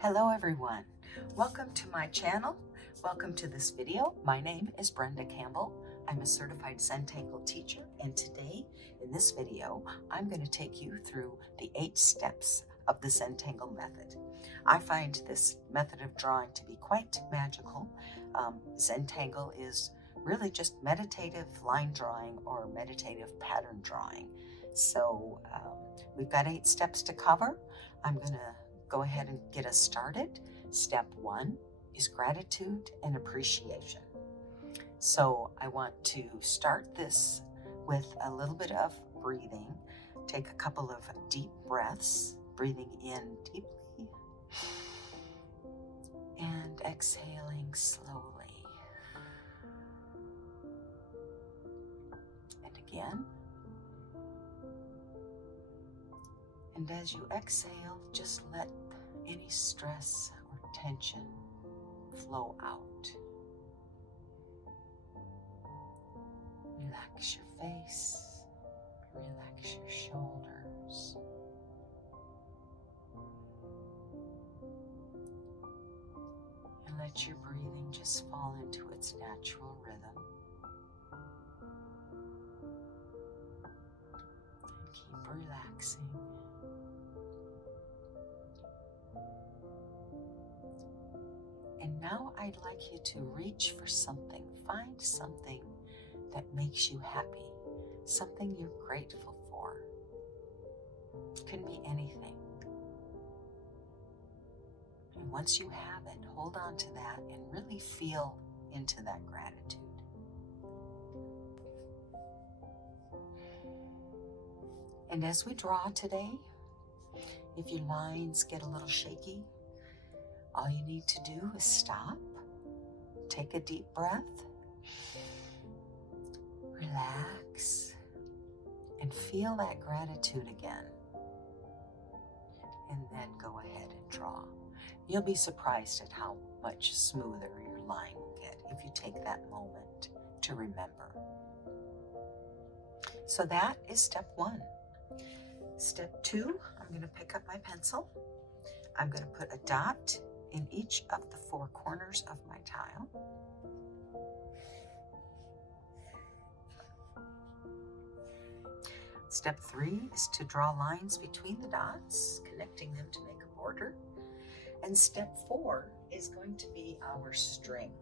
Hello everyone, welcome to my channel. Welcome to this video. My name is Brenda Campbell. I'm a certified Zentangle teacher, and today in this video I'm going to take you through the 8 steps of the Zentangle method. I find this method of drawing to be quite magical. Zentangle is really just meditative line drawing or meditative pattern drawing. So we've got 8 steps to cover. I'm going to go ahead and get us started. Step 1 is gratitude and appreciation. So I want to start this with a little bit of breathing. Take a couple of deep breaths, breathing in deeply and exhaling slowly. And again. And as you exhale, just let any stress or tension flow out. Relax your face, relax your shoulders. And let your breathing just fall into its natural rhythm. And keep relaxing. And now I'd like you to reach for something. Find something that makes you happy, something you're grateful for. It can be anything. And once you have it, hold on to that and really feel into that gratitude. And as we draw today, if your lines get a little shaky, all you need to do is stop, take a deep breath, relax, and feel that gratitude again. And then go ahead and draw. You'll be surprised at how much smoother your line will get if you take that moment to remember. So that is step 1. Step 2, I'm going to pick up my pencil. I'm going to put a dot in each of the 4 corners of my tile. Step 3 is to draw lines between the dots, connecting them to make a border. And step 4 is going to be our string.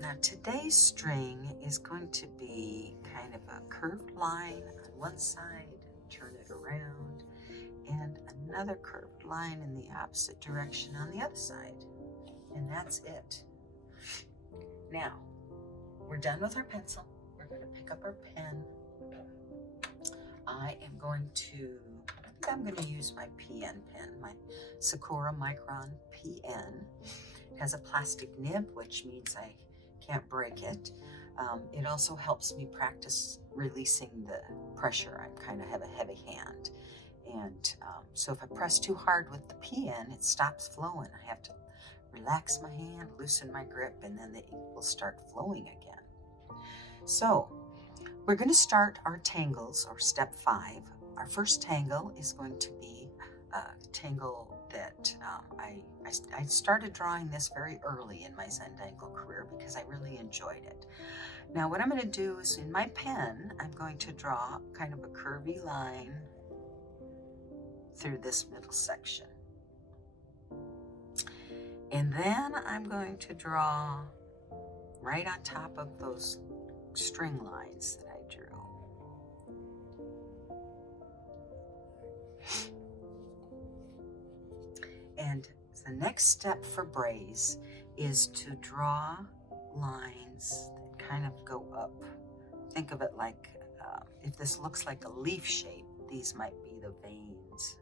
Now today's string is going to be kind of a curved line on one side, turn it around, and another curved line in the opposite direction on the other side. And that's it. Now, we're done with our pencil. We're going to pick up our pen. I'm going to use my PN pen, my Sakura Micron PN. It has a plastic nib, which means I can't break it. It also helps me practice releasing the pressure. I kind of have a heavy hand. And so if I press too hard with the PN, it stops flowing. I have to relax my hand, loosen my grip, and then the ink will start flowing again. So we're going to start our tangles, or step 5. Our first tangle is going to be a tangle that I started drawing this very early in my Zentangle career because I really enjoyed it. Now what I'm going to do is in my pen, I'm going to draw kind of a curvy line through this middle section. And then I'm going to draw right on top of those string lines that I drew. And the next step for braids is to draw lines that kind of go up. Think of it like, if this looks like a leaf shape, these might be the veins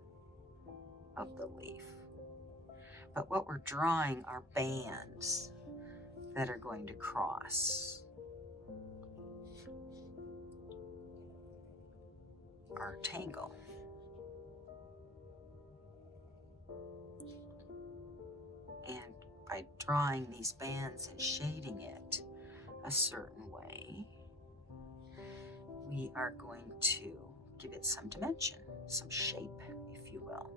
of the leaf. But what we're drawing are bands that are going to cross our tangle. And by drawing these bands and shading it a certain way, we are going to give it some dimension, some shape, if you will.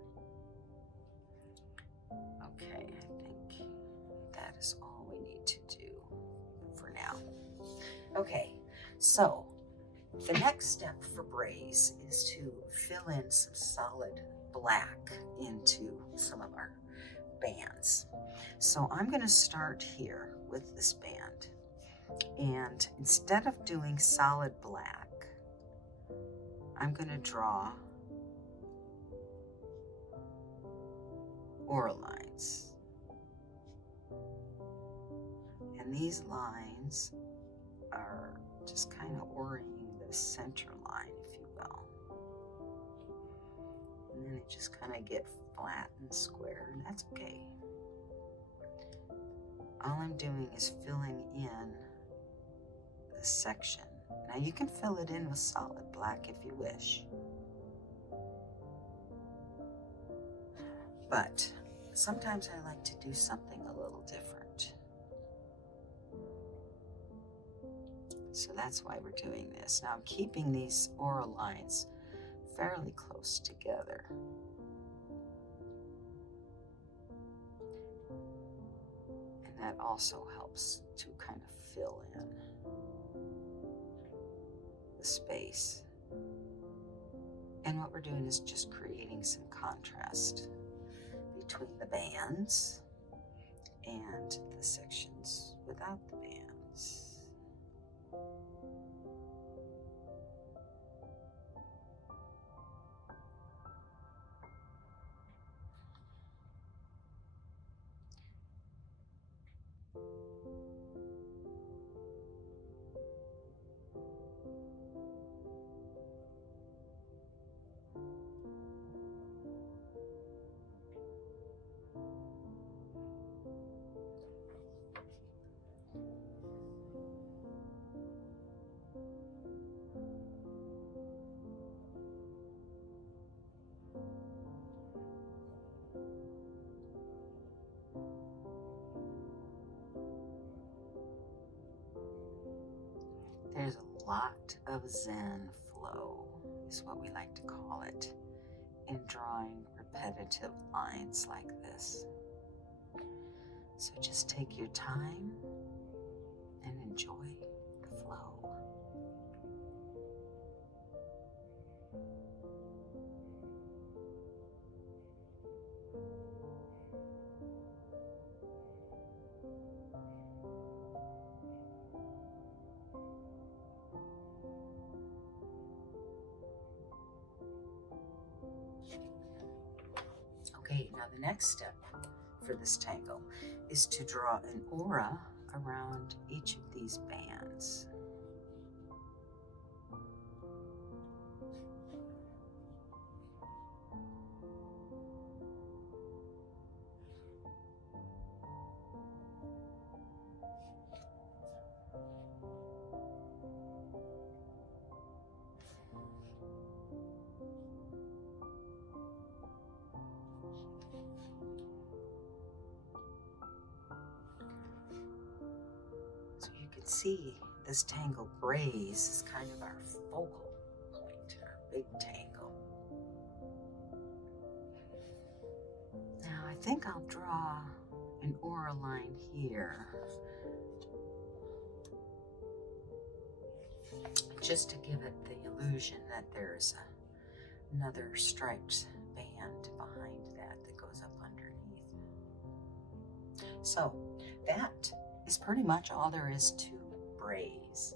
Okay, I think that is all we need to do for now. Okay, so the next step for braise is to fill in some solid black into some of our bands. So I'm going to start here with this band, and instead of doing solid black, I'm going to draw aura lines. And these lines are just kind of auraing the center line, if you will. And then they just kind of get flat and square, and that's okay. All I'm doing is filling in the section. Now you can fill it in with solid black if you wish. But sometimes I like to do something a little different. So that's why we're doing this. Now I'm keeping these aura lines fairly close together. And that also helps to kind of fill in the space. And what we're doing is just creating some contrast between the bands and the sections without the bands. There's a lot of Zen flow, is what we like to call it, in drawing repetitive lines like this. So just take your time and enjoy the flow. Okay, now the next step for this tangle is to draw an aura around each of these bands. So you can see this tangle braise is kind of our focal point, our big tangle. Now I think I'll draw an aura line here, just to give it the illusion that there's another striped band behind that goes up underneath. So that is pretty much all there is to braise.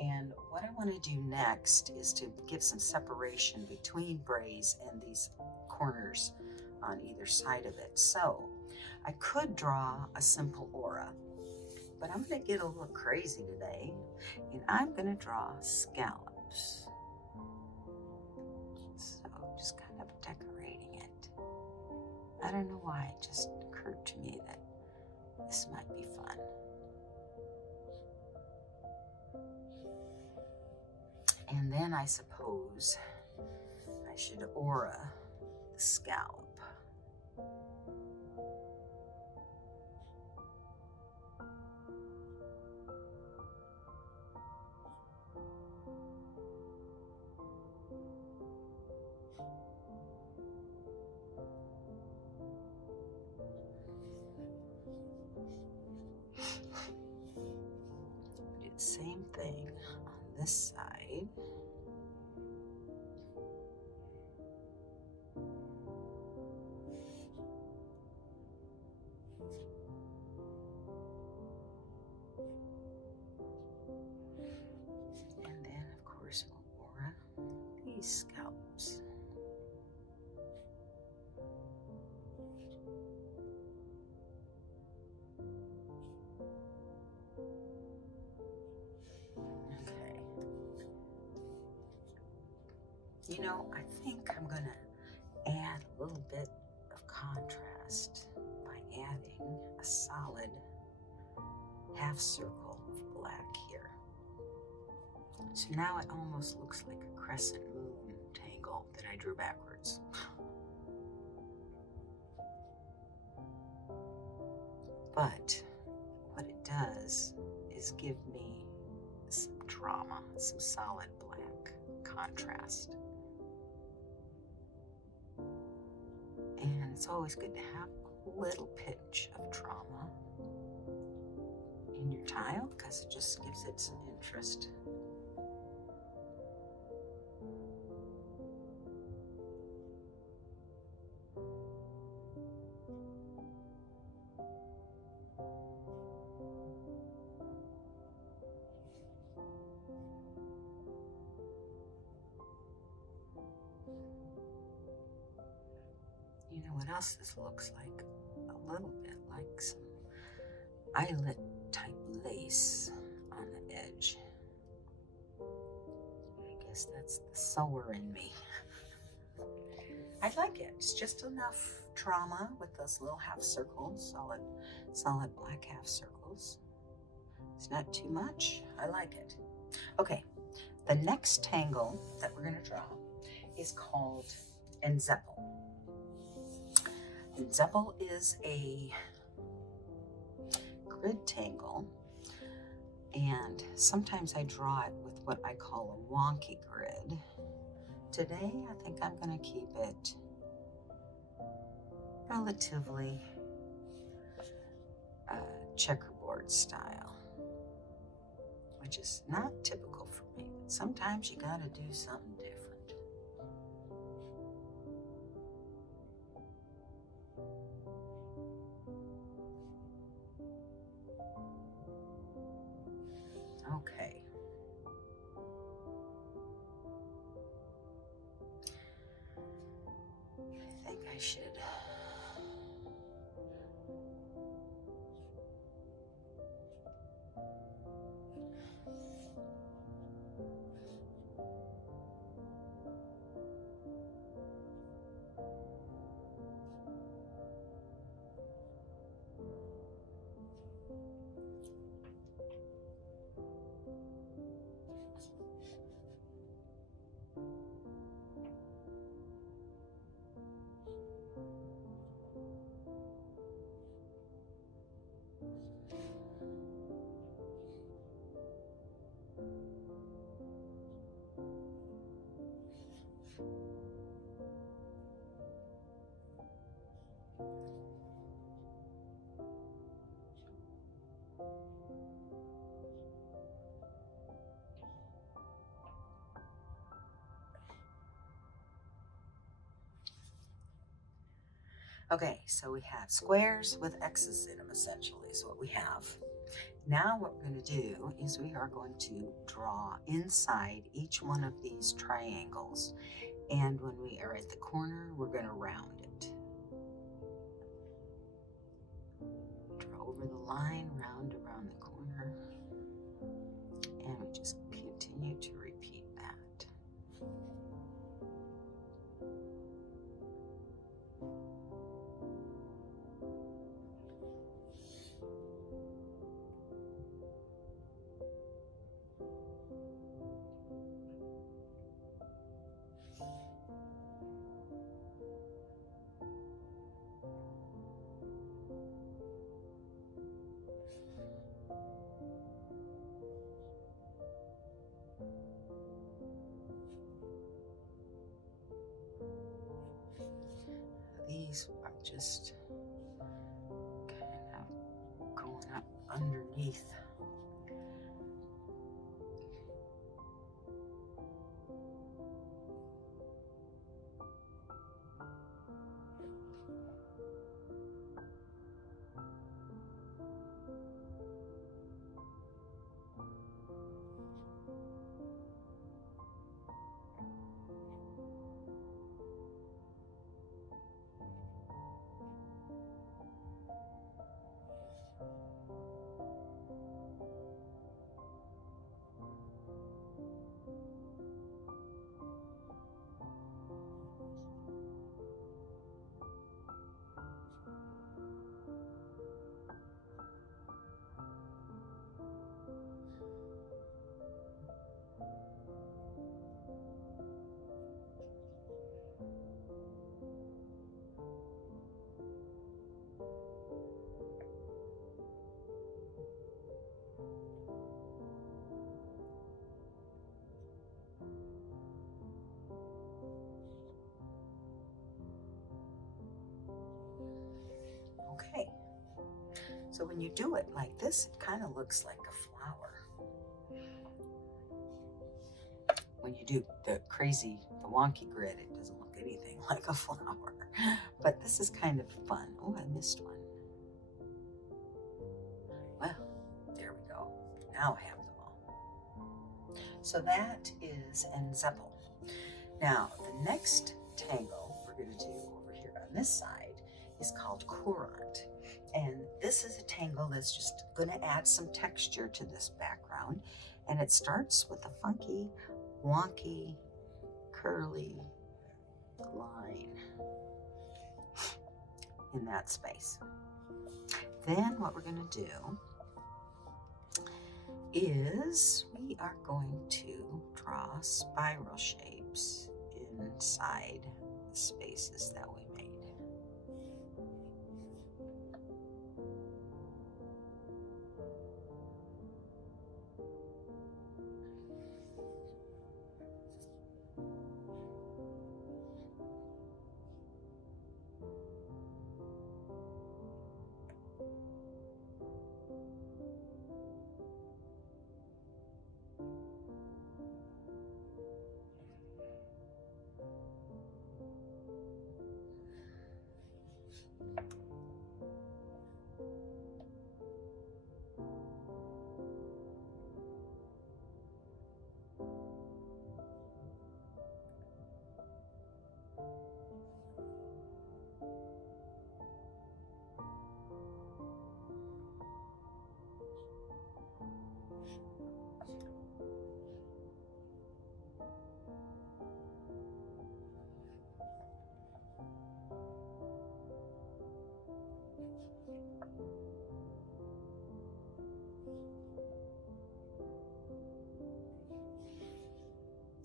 And what I want to do next is to give some separation between braise and these corners on either side of it. So I could draw a simple aura, but I'm going to get a little crazy today, and I'm going to draw scallops. So just kind of decorating it. I don't know why, it just occurred to me that this might be fun. And then I suppose I should aura the scallop. thing on this side. And then, of course, we'll aura these scalps. Okay. You know, I think I'm going to add a little bit of contrast by adding a solid half circle of black here. So now it almost looks like a crescent moon tangle that I drew backwards. But what it does is give me some drama, some solid black contrast. And it's always good to have a little pinch of drama in your tile because it just gives it some interest. You know what else this looks like? A little bit like some eyelet type lace on the edge. I guess that's the sewer in me. I like it. It's just enough drama with those little half circles, solid black half circles. It's not too much. I like it. Okay, the next tangle that we're going to draw is called Zentangle. Zentangle is a grid tangle, and sometimes I draw it with what I call a wonky grid. Today, I think I'm going to keep it relatively checkerboard style, which is not typical for me. Sometimes you got to do something different. Okay. I think I should Okay, so we have squares with X's in them, essentially, is what we have. Now what we're going to do is we are going to draw inside each one of these triangles. And when we are at the corner, we're going to round it. Draw over the line, round around the corner. And we just continue to repeat that. These are just kind of going up underneath when you do it like this, it kind of looks like a flower. When you do the wonky grid, it doesn't look anything like a flower. But this is kind of fun. Oh, I missed one. Well, there we go. Now I have them all. So that is an Zeppel. Now, the next tangle we're going to do over here on this side is called Courant. And this is a tangle that's just going to add some texture to this background. And it starts with a funky, wonky, curly line in that space. Then what we're going to do is we are going to draw spiral shapes inside the spaces that we made.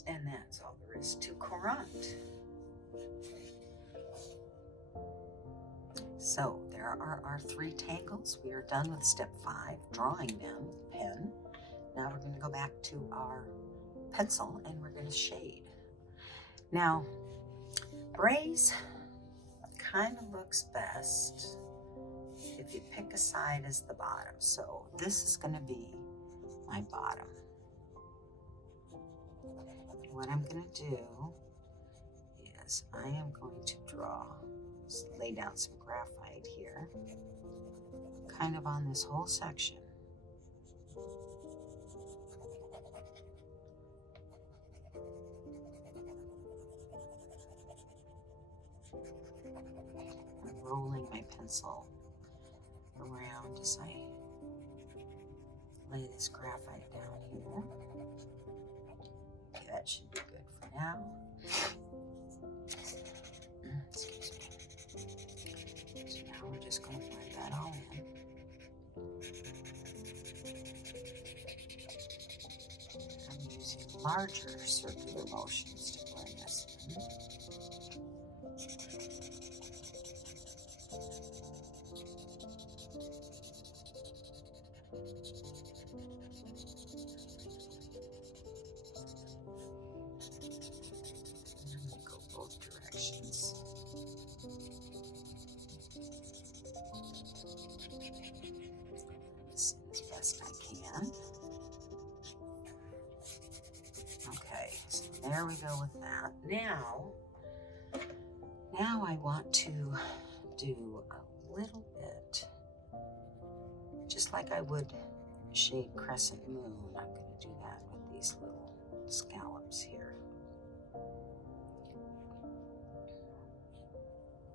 And that's all there is to Courant. So there are our 3 tangles. We are done with step 5, drawing them with a pen. Now we're going to go back to our pencil and we're going to shade. Now, braise kind of looks best if you pick a side as the bottom. So this is going to be my bottom. What I'm going to do is I am going to lay down some graphite here, kind of on this whole section. I'm rolling my pencil around as I lay this graphite down here. Okay, that should be good for now. Excuse me. So now we're just going to blend that all in. I'm using larger circular motions to blend this in. As best I can. Okay, so there we go with that. Now I want to do a little bit, just like I would shade crescent moon. I'm going to do that with these little scallops here.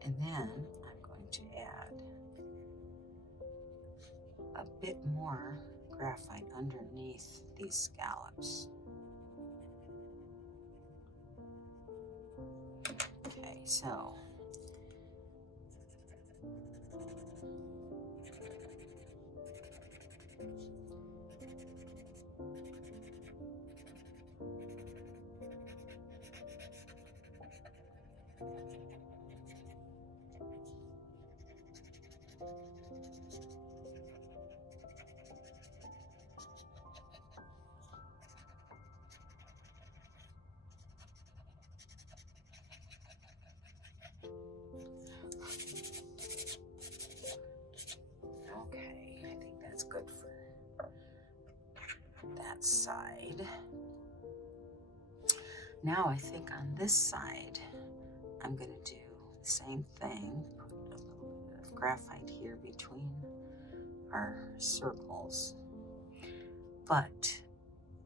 And then I'm going to add a bit more graphite underneath these scallops. Okay, so that side. Now I think on this side, I'm going to do the same thing. Put a little bit of graphite here between our circles. But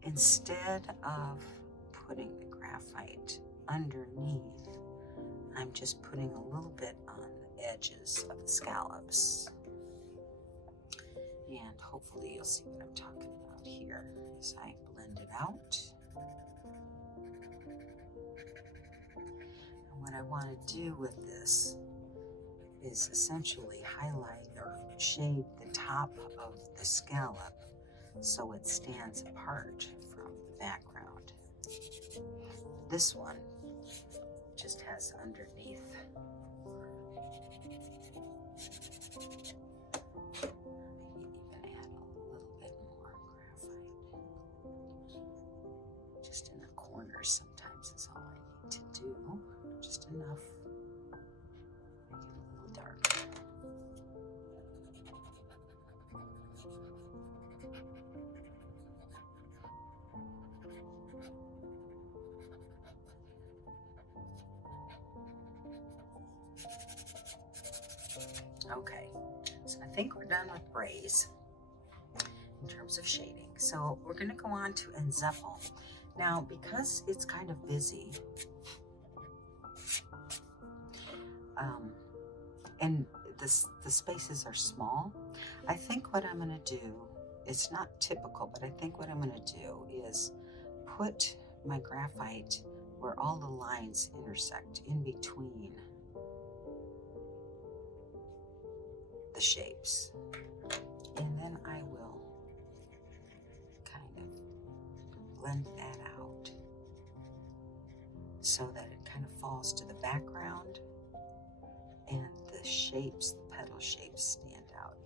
instead of putting the graphite underneath, I'm just putting a little bit on the edges of the scallops. And hopefully you'll see what I'm talking about here as I blend it out. And what I want to do with this is essentially highlight or shade the top of the scallop so it stands apart from the background. This one just has underneath. Maybe even add a little bit more graphite. Just in the corners sometimes is all I need to do. Just enough. Make it a little darker. Okay, so I think we're done with braise in terms of shading. So we're going to go on to enzeppel. Now, because it's kind of busy, and the spaces are small, I think what I'm going to do, it's not typical, but I think what I'm going to do is put my graphite where all the lines intersect in between the shapes, and then I will kind of blend that out so that it kind of falls to the background and the shapes, the petal shapes, stand out.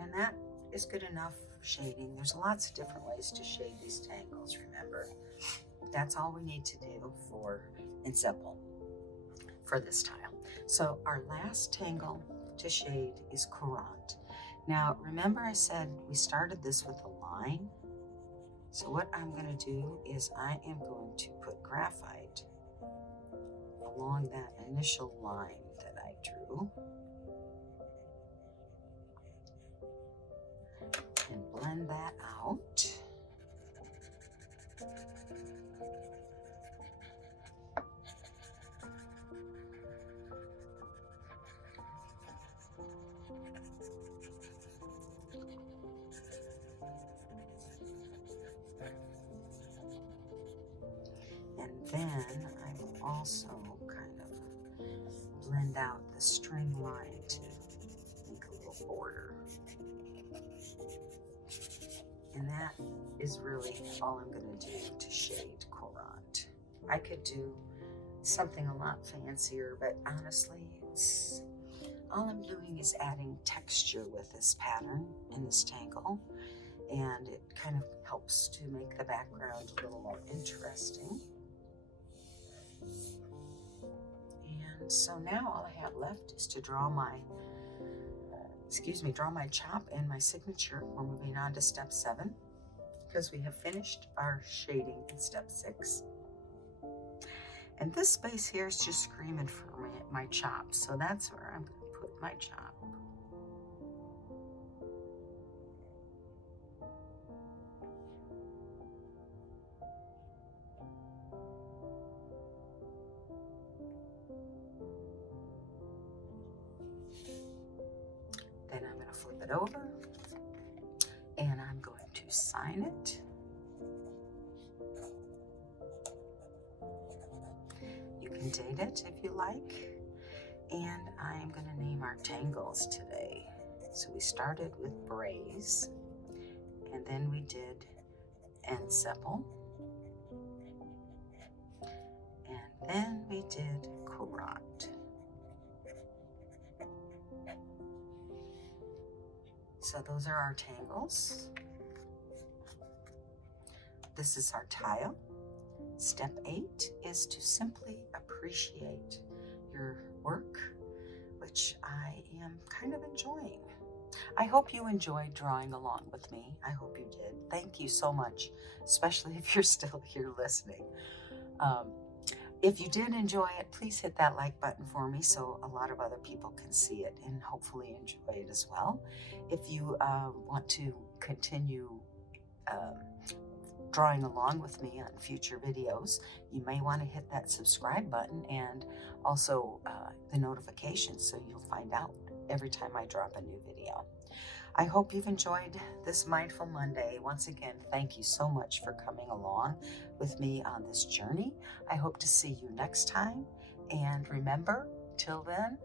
And that is good enough shading. There's lots of different ways to shade these tangles, remember. That's all we need to do for enzeppel for this tile. So our last tangle to shade is courant. Now remember I said we started this with a line. So what I'm going to do is I am going to put graphite along that initial line that I drew and blend that out. And then I will also kind of blend out the string line to make a little border. And that is really all I'm going to do to shade courant. I could do something a lot fancier, but honestly, all I'm doing is adding texture with this pattern in this tangle, and it kind of helps to make the background a little more interesting. And so now all I have left is to draw my chop and my signature. We're moving on to step 7 because we have finished our shading in step 6. And this space here is just screaming for my chop, so that's where I'm going to put my chop. Then I'm going to flip it over and I'm going to sign it. You can date it if you like. And I'm going to name our tangles today. So we started with braise, and then we did enzeppel, and then we did courant. So those are our tangles. This is our tile. Step 8 is to simply appreciate your work, which I am kind of enjoying. I hope you enjoyed drawing along with me. I hope you did. Thank you so much, especially if you're still here listening. Um, if you did enjoy it, please hit that like button for me so a lot of other people can see it and hopefully enjoy it as well. If you want to continue um, drawing along with me on future videos, you may want to hit that subscribe button and also the notification so you'll find out every time I drop a new video. I hope you've enjoyed this Mindful Monday. Once again, thank you so much for coming along with me on this journey. I hope to see you next time. And remember, till then,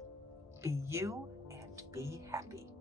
be you and be happy.